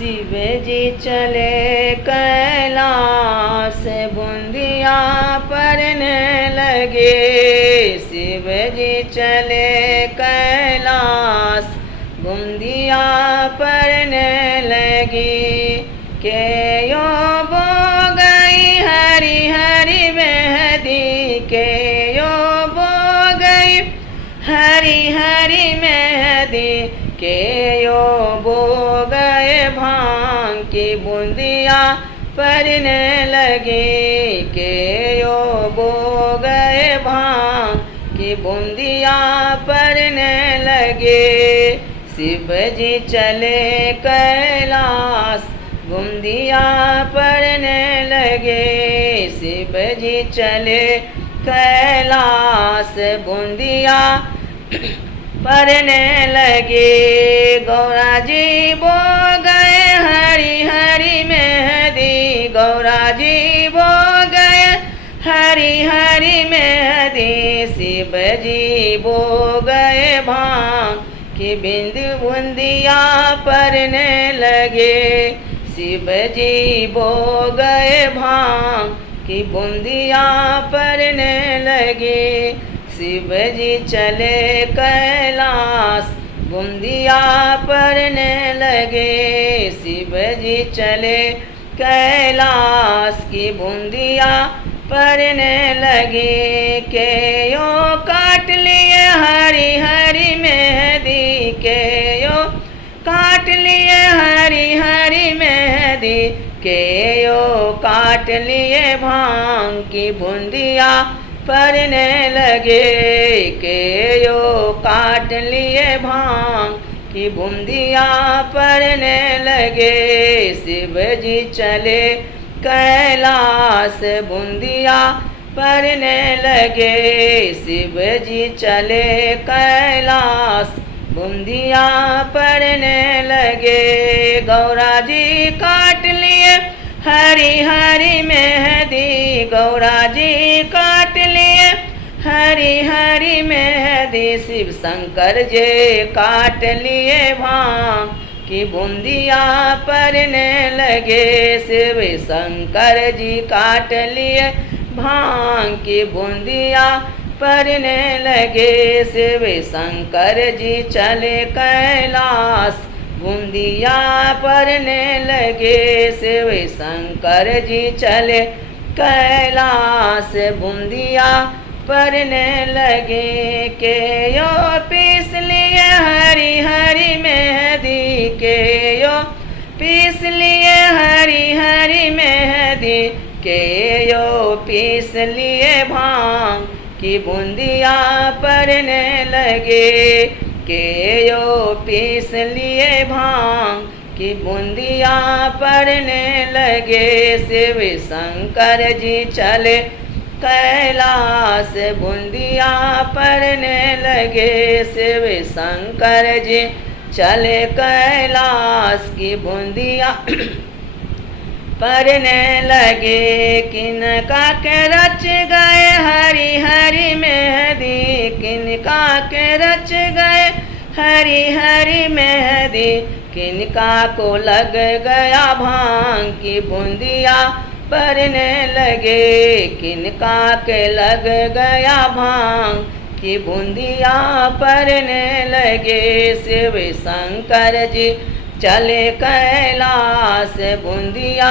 शिव जी चले कैलाश बूंदिया परने लगे। शिव जी चले कैलाश बूंदिया परने लगी। के यो बो गई हरी हरी मेहंदी, के यो बो गई हरी हरी मेहंदी, के यो बो गए भांग की बूंदिया परने लगे। के यो बो गए भांग की बूंदिया परने लगे। शिव जी चले कैलाश बूंदिया परने लगे। शिव जी चले कैलाश बूंदिया परने लगे। गौरा जी बो गए हरी हरी मेहंदी, गौरा जी बो गए हरी हरी मेहंदी। शिव जी बो गए भांग की बिंद बूंदिया परने लगे। शिव जी बो गए भांग की बूंदिया परने लगे। शिव जी चले कैलाश बूंदिया परने लगे। शिव जी चले कैलाश की बूंदिया परने लगे। के यो काट लिए हरी हरी मेहंदी, के यो काट लिए हरी हरी मेहंदी, के यो काट लिए भांग की बूंदिया परने लगे। के यो काट लिए भांग की बूंदिया परने लगे। शिव जी चले कैलाश बूंदिया परने लगे। शिव जी चले कैलाश बूंदिया परने लगे। गौरा जी काट लिए हरी हरी मेहंदी, गौरा जी काट लिए हरी हरी मेहंदी। शिव शंकर जी काट लिए भांग की बूंदिया परने लगे। शिव शंकर जी काट लिए भांग की बूंदिया परने लगे। शिव शंकर जी चले कैलाश बूंदिया परने लगे। शिव शंकर जी चले कैलाश बूंदिया परने लगे। के यो पीस लिए हरी हरी मेहंदी, के यो पीस लिए हरी हरी मेहंदी, के यो पीस लिए भांग की बूंदिया परने लगे। के यो पीस लिए भांग की बूंदिया परने लगे। शिव शंकर जी चले कैलाश बूंदिया परने लगे। शिव शंकर जी चले कैलाश की बूंदिया परने लगे। किनका के रच गए हरी हरी मेहंदी, किनका के रच गए हरी हरी मेहंदी, किनका को लग गया भांग की बूंदिया परने लगे। किनका के लग गया भांग की बूंदिया परने लगे। शिव शंकर जी चले कैलाश बूंदिया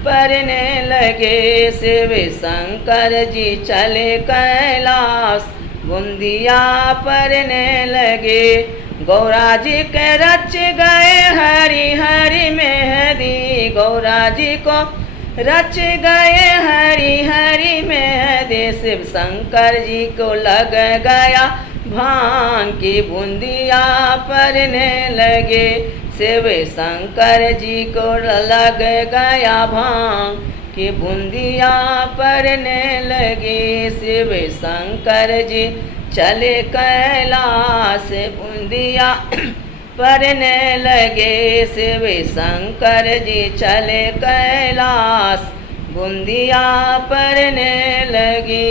परने लगे। शिव शंकर जी चले कैलाश बूंदिया परने लगे। गौरा जी के रच गए हरी हरी मेहंदी, गौरा जी को रच गए हरी हरी मेहंदी। शिव शंकर जी को लग गया भांग की बूंदिया परने लगे। शिव शंकर जी को लग गया भांग की बूंदिया परने लगे। शिव शंकर जी चले कैलाश बूंदिया परने लगे। शिव शंकर जी चले कैलाश बूंदिया परने लगे।